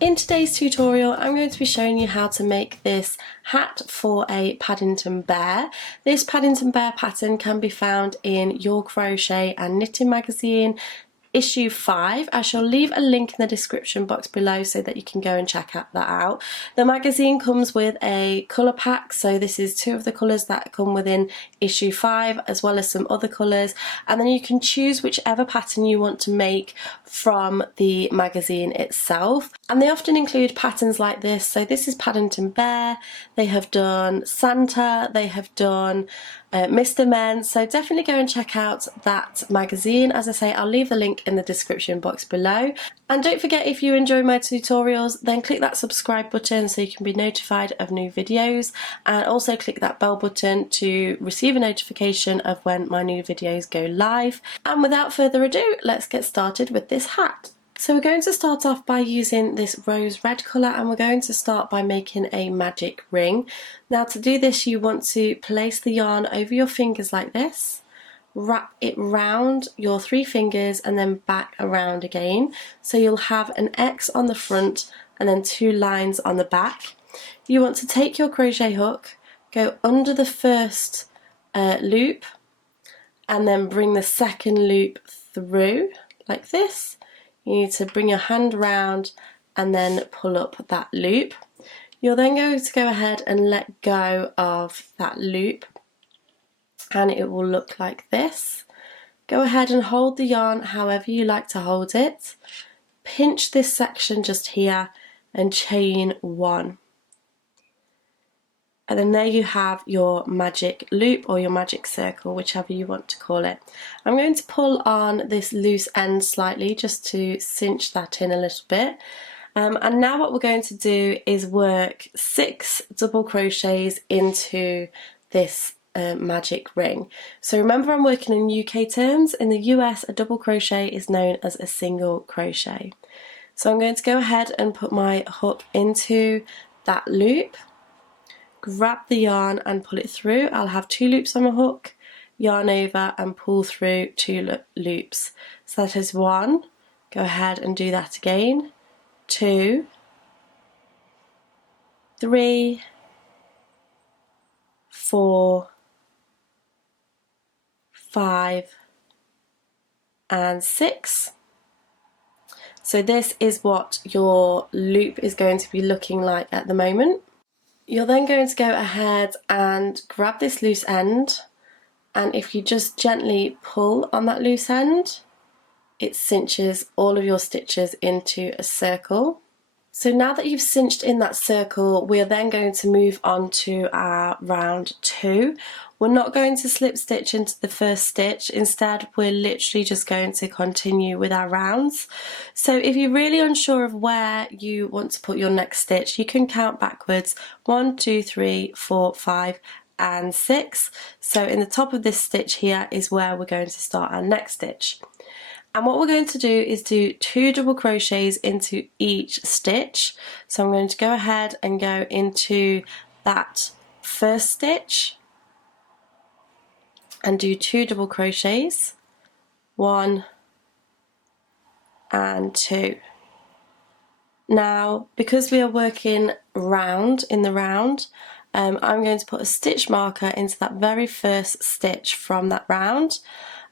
In today's tutorial, I'm going to be showing you how to make this hat for a Paddington bear. This Paddington bear pattern can be found in Your Crochet and Knitting magazine, issue 5. I shall leave a link in the description box below so that you can go and check that out. The magazine comes with a colour pack, so this is 2 of the colours that come within issue 5 as well as some other colours, and then you can choose whichever pattern you want to make from the magazine itself. And they often include patterns like this. So this is Paddington Bear, they have done Santa, they have done Mr. Men, so definitely go and check out that magazine. As I say, I'll leave the link in the description box below. And don't forget, if you enjoy my tutorials, then click that subscribe button so you can be notified of new videos, and also click that bell button to receive a notification of when my new videos go live. And without further ado, let's get started with this hat. So we're going to start off by using this rose red colour, and we're going to start by making a magic ring. Now to do this, you want to place the yarn over your fingers like this, wrap it round your 3 fingers and then back around again. So you'll have an X on the front and then 2 lines on the back. You want to take your crochet hook, go under the first loop and then bring the second loop through like this. You need to bring your hand around and then pull up that loop. You're then going to go ahead and let go of that loop, and it will look like this. Go ahead and hold the yarn however you like to hold it. Pinch this section just here and chain 1. And then there you have your magic loop or your magic circle, whichever you want to call it. I'm going to pull on this loose end slightly just to cinch that in a little bit. And now what we're going to do is work 6 double crochets into this magic ring. So remember, I'm working in UK terms. In the US, a double crochet is known as a single crochet. So I'm going to go ahead and put my hook into that loop, grab the yarn and pull it through. I'll have 2 loops on my hook, yarn over and pull through 2 loops. So that is 1. Go ahead and do that again. 2, 3, 4, 5 and 6. So this is what your loop is going to be looking like at the moment. You're then going to go ahead and grab this loose end, and if you just gently pull on that loose end, it cinches all of your stitches into a circle. So now that you've cinched in that circle, we're then going to move on to our round 2. We're not going to slip stitch into the first stitch, instead we're literally just going to continue with our rounds. So if you're really unsure of where you want to put your next stitch, you can count backwards: 1, 2, 3, 4, 5 and 6. So in the top of this stitch here is where we're going to start our next stitch. And what we're going to do is do 2 double crochets into each stitch. So I'm going to go ahead and go into that first stitch and do 2 double crochets, 1 and 2. Now, because we are working round in the round, I'm going to put a stitch marker into that very first stitch from that round.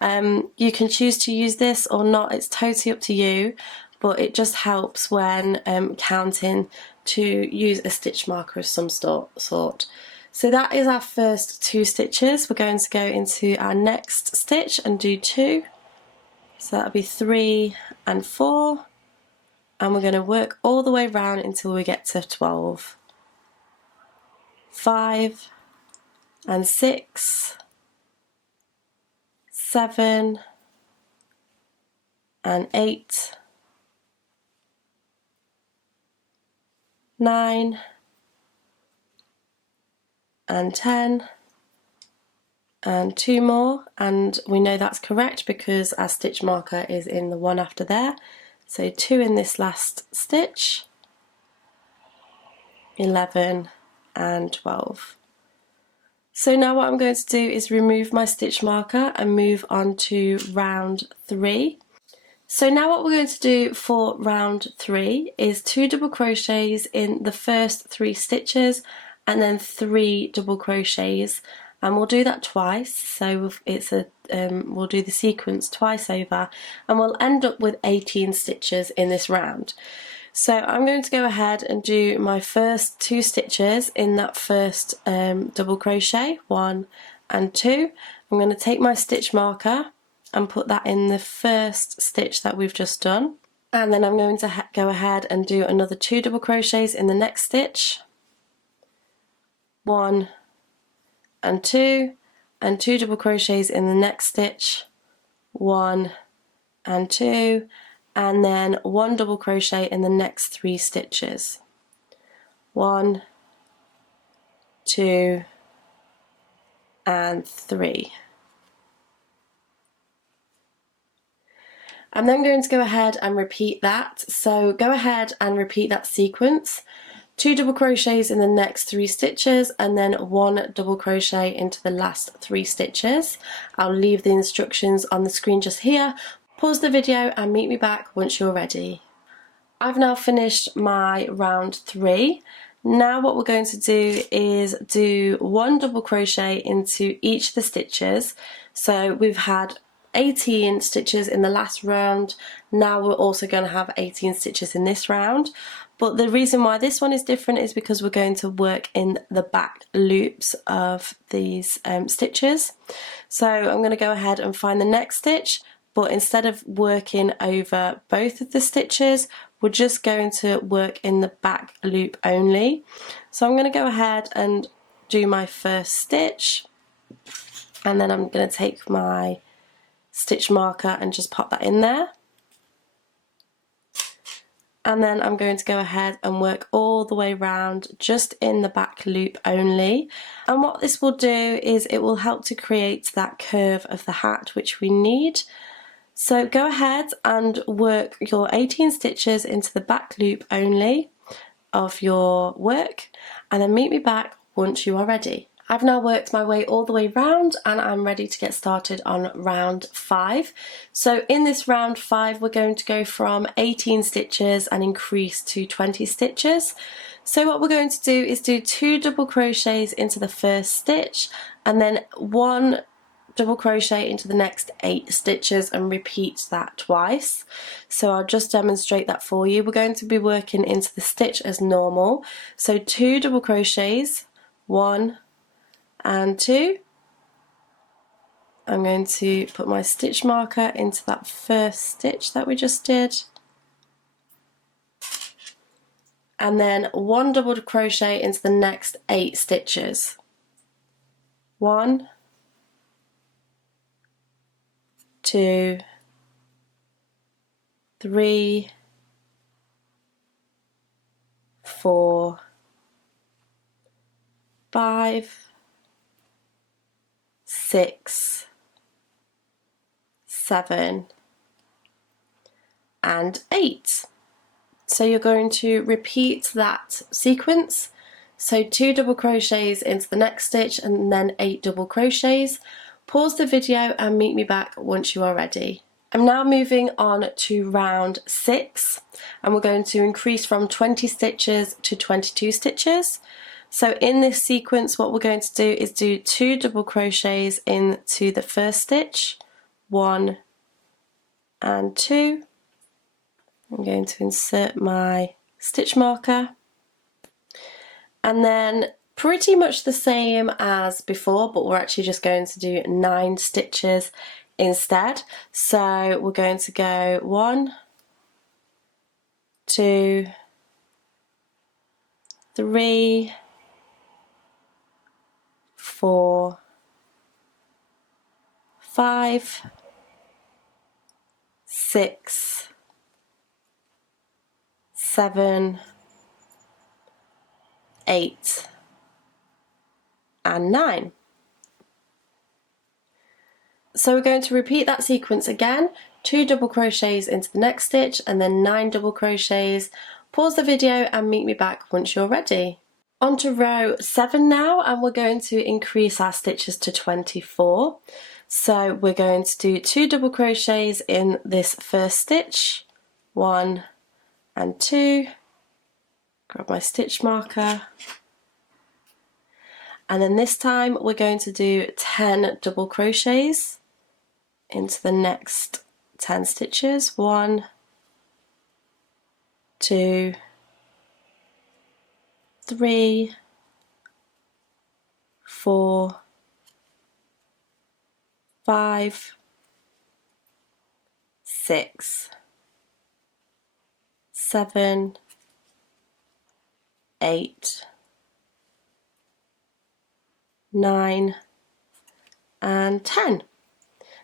You can choose to use this or not, it's totally up to you, but it just helps when counting to use a stitch marker of some sort. So that is our first 2 stitches. We're going to go into our next stitch and do 2. So that'll be 3 and 4, and we're going to work all the way round until we get to 12. 5 and 6, 7 and 8, 9 and 10 and 2 more, and we know that's correct because our stitch marker is in the one after there. So 2 in this last stitch, 11 and 12. So now what I'm going to do is remove my stitch marker and move on to round 3. So now what we're going to do for round 3 is 2 double crochets in the first 3 stitches and then 3 double crochets, and we'll do that twice. So we'll do the sequence twice over and we'll end up with 18 stitches in this round. So I'm going to go ahead and do my first 2 stitches in that first double crochet, 1 and 2. I'm going to take my stitch marker and put that in the first stitch that we've just done, and then I'm going to go ahead and do another 2 double crochets in the next stitch, 1 and 2 double crochets in the next stitch, 1 and 2, and then 1 double crochet in the next 3 stitches, 1, 2 and 3. I'm then going to go ahead and repeat that. So go ahead and repeat that sequence. 2 double crochets in the next 3 stitches and then 1 double crochet into the last 3 stitches. I'll leave the instructions on the screen just here. Pause the video and meet me back once you're ready. I've now finished my round 3. Now what we're going to do is do 1 double crochet into each of the stitches. So we've had 18 stitches in the last round. Now we're also going to have 18 stitches in this round, but the reason why this one is different is because we're going to work in the back loops of these stitches. So I'm going to go ahead and find the next stitch, but instead of working over both of the stitches, we're just going to work in the back loop only. So I'm going to go ahead and do my first stitch, and then I'm going to take my stitch marker and just pop that in there, and then I'm going to go ahead and work all the way around just in the back loop only. And what this will do is it will help to create that curve of the hat which we need. So go ahead and work your 18 stitches into the back loop only of your work, and then meet me back once you are ready. I've now worked my way all the way round and I'm ready to get started on round 5. So in this round 5 we're going to go from 18 stitches and increase to 20 stitches. So what we're going to do is do 2 double crochets into the first stitch and then 1 double crochet into the next 8 stitches and repeat that twice. So I'll just demonstrate that for you. We're going to be working into the stitch as normal. So 2 double crochets, 1 and 2. I'm going to put my stitch marker into that first stitch that we just did, and then 1 double crochet into the next 8 stitches. 1, 2, 3, 4, 5, 6, 7 and 8. So you're going to repeat that sequence. So 2 double crochets into the next stitch and then 8 double crochets. Pause the video and meet me back once you are ready. I'm now moving on to round 6 and we're going to increase from 20 stitches to 22 stitches. So in this sequence what we're going to do is do 2 double crochets into the first stitch, 1 and 2. I'm going to insert my stitch marker, and then pretty much the same as before, but we're actually just going to do 9 stitches instead. So we're going to go 1, 2, 3, 4, 5, 6, 7, 8 and 9. So we're going to repeat that sequence again, 2 double crochets into the next stitch and then 9 double crochets. Pause the video and meet me back once you're ready. On to row 7 now, and we're going to increase our stitches to 24. So we're going to do 2 double crochets in this first stitch, 1 and 2, grab my stitch marker, and then this time we're going to do 10 double crochets into the next 10 stitches, 1, 2, 3, 4, 5, 6, 7, 8, 9 and 10.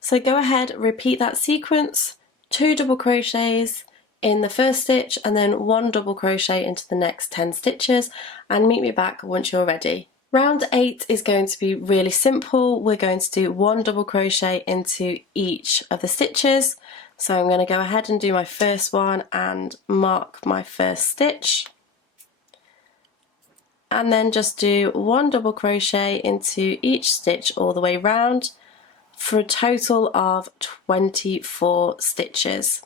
So go ahead, repeat that sequence, 2 double crochets in the first stitch and then 1 double crochet into the next 10 stitches, and meet me back once you're ready. Round 8 is going to be really simple. We're going to do 1 double crochet into each of the stitches. So I'm going to go ahead and do my first one and mark my first stitch, and then just do 1 double crochet into each stitch all the way round for a total of 24 stitches.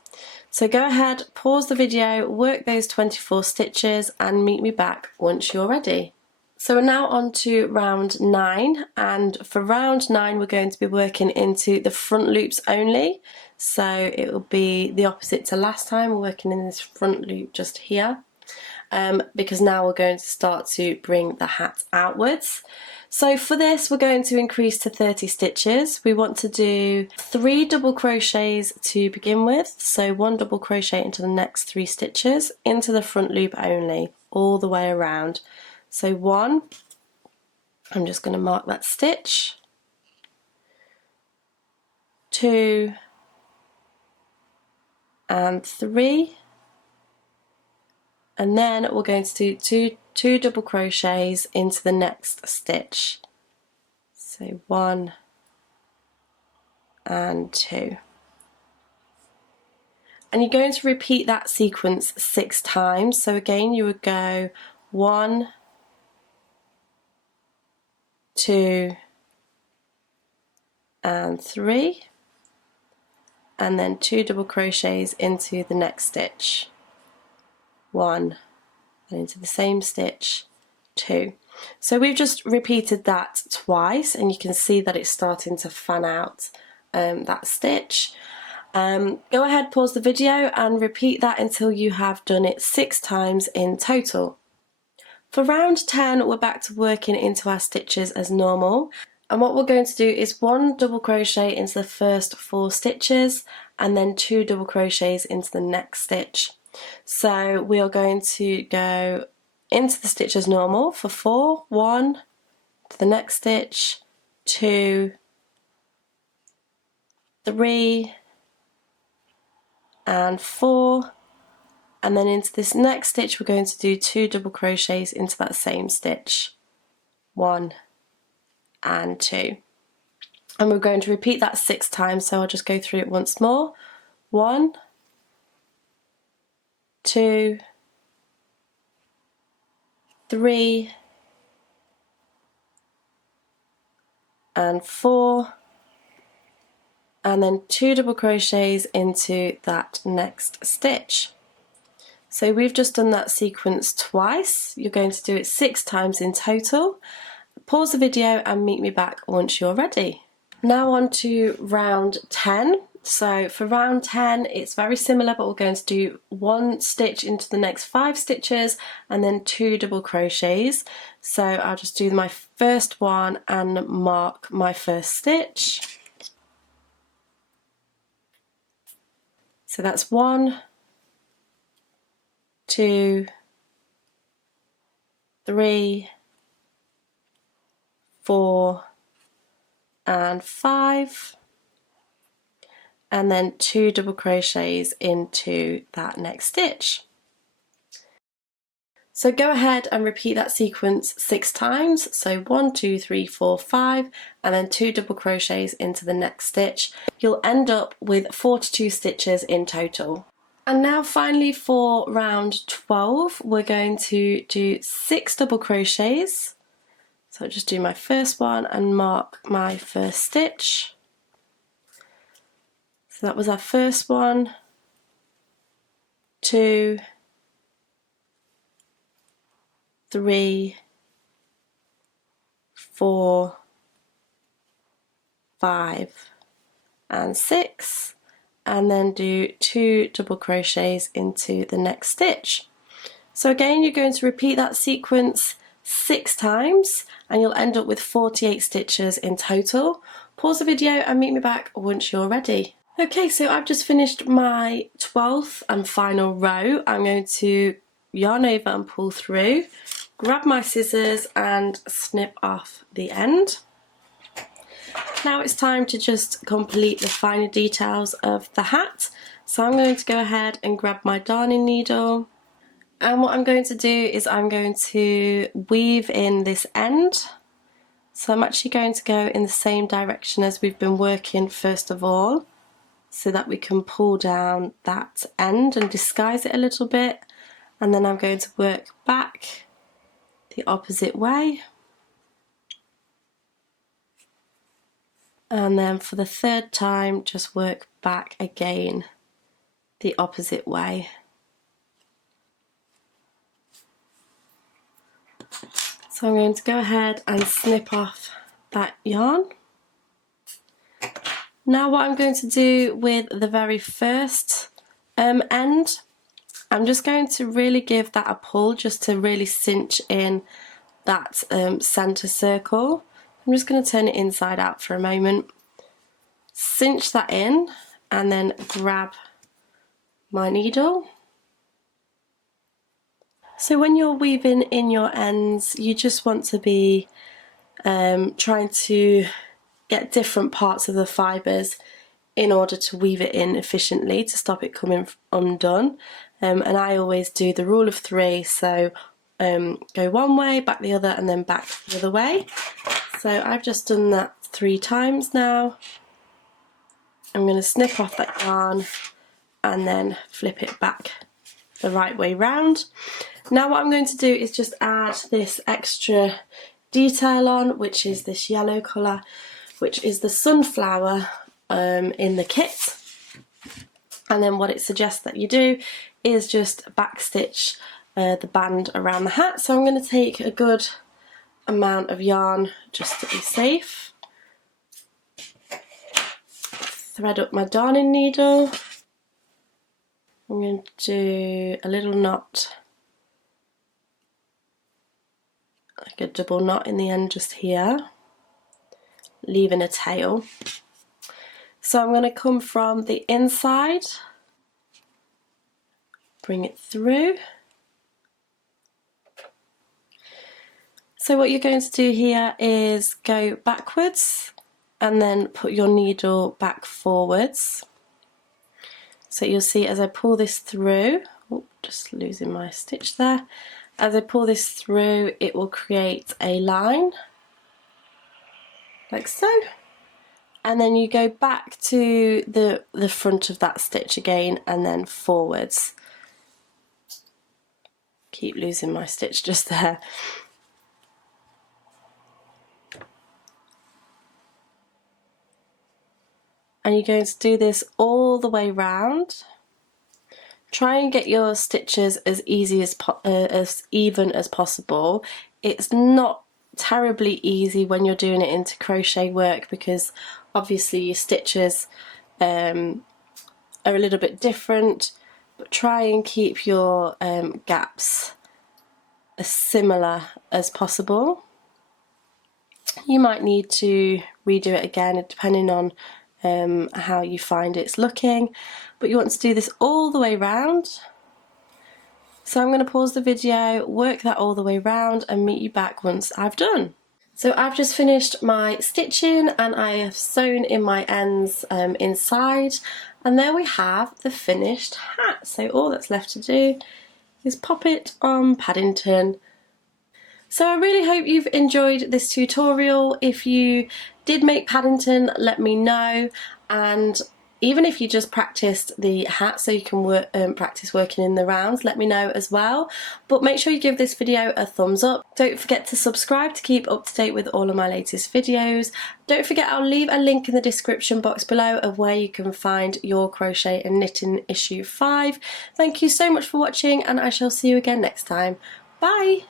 So go ahead, pause the video, work those 24 stitches and meet me back once you're ready. So we're now on to round 9, and for round 9 we're going to be working into the front loops only. So it will be the opposite to last time. We're working in this front loop just here, because now we're going to start to bring the hat outwards. So for this we're going to increase to 30 stitches. We want to do 3 double crochets to begin with, so 1 double crochet into the next 3 stitches into the front loop only, all the way around. So 1, I'm just going to mark that stitch, 2 and 3, and then we're going to do two double crochets into the next stitch. So 1 and 2. And you're going to repeat that sequence 6 times. So again you would go 1, 2 and 3, and then 2 double crochets into the next stitch, 1, and into the same stitch, 2. So we've just repeated that twice, and you can see that it's starting to fan out that stitch. Go ahead, pause the video and repeat that until you have done it 6 times in total. For round 10 we're back to working into our stitches as normal, and what we're going to do is 1 double crochet into the first 4 stitches and then 2 double crochets into the next stitch. So we are going to go into the stitch as normal for 4, 1 to the next stitch, 2, 3 and 4, and then into this next stitch we're going to do 2 double crochets into that same stitch, 1 and 2, and we're going to repeat that 6 times. So I'll just go through it once more. 1, 2, 3 and 4, and then 2 double crochets into that next stitch. So we've just done that sequence twice. You're going to do it 6 times in total. Pause the video and meet me back once you're ready. Now on to round 10. So for round 10 it's very similar, but we're going to do 1 stitch into the next 5 stitches and then 2 double crochets. So I'll just do my first one and mark my first stitch. So that's 1, 2, 3, 4 and 5, and then 2 double crochets into that next stitch. So go ahead and repeat that sequence 6 times. So 1, 2, 3, 4, 5, and then 2 double crochets into the next stitch. You'll end up with 42 stitches in total. And now finally for round 12, we're going to do 6 double crochets. So I'll just do my first one and mark my first stitch. So that was our first one, 2, 3, 4, 5 and 6, and then do 2 double crochets into the next stitch. So again, you're going to repeat that sequence 6 times and you'll end up with 48 stitches in total. Pause the video and meet me back once you're ready. Okay, so I've just finished my 12th and final row. I'm going to yarn over and pull through, grab my scissors and snip off the end. Now it's time to just complete the finer details of the hat. So I'm going to go ahead and grab my darning needle, and what I'm going to do is I'm going to weave in this end. So I'm actually going to go in the same direction as we've been working first of all, so that we can pull down that end and disguise it a little bit, and then I'm going to work back the opposite way. And then for the third time, just work back again the opposite way. So I'm going to go ahead and snip off that yarn. Now what I'm going to do with the very first end, I'm just going to really give that a pull just to really cinch in that centre circle. I'm just going to turn it inside out for a moment, cinch that in, and then grab my needle. So when you're weaving in your ends, you just want to be trying to get different parts of the fibres in order to weave it in efficiently to stop it coming undone. And I always do the rule of 3, so go one way, back the other, and then back the other way. So I've just done that 3 times now. I'm going to snip off that yarn and then flip it back the right way round. Now what I'm going to do is just add this extra detail on, which is this yellow colour, which is the sunflower in the kit. And then what it suggests that you do is just backstitch the band around the hat. So I'm going to take a good amount of yarn just to be safe. Thread up my darning needle. I'm going to do a little knot, like a double knot in the end just here, leaving a tail. So I'm going to come from the inside, bring it through. So what you're going to do here is go backwards and then put your needle back forwards. So you'll see as I pull this through, oh, just losing my stitch there, as I pull this through it will create a line, like so. And then you go back to the front of that stitch again and then forwards. Keep losing my stitch just there. And you're going to do this all the way round. Try and get your stitches as easy as even as possible. It's not terribly easy when you're doing it into crochet work because obviously your stitches are a little bit different, but try and keep your gaps as similar as possible. You might need to redo it again depending on how you find it's looking, but you want to do this all the way round. So I'm going to pause the video, work that all the way round and meet you back once I've done. So I've just finished my stitching and I have sewn in my ends inside, and there we have the finished hat. So all that's left to do is pop it on Paddington. So I really hope you've enjoyed this tutorial. If you did make Paddington, let me know, and Even if you just practiced the hat so you can practice working in the rounds, let me know as well. But make sure you give this video a thumbs up. Don't forget to subscribe to keep up to date with all of my latest videos. Don't forget, I'll leave a link in the description box below of where you can find Your Crochet and Knitting issue 5. Thank you so much for watching, and I shall see you again next time. Bye!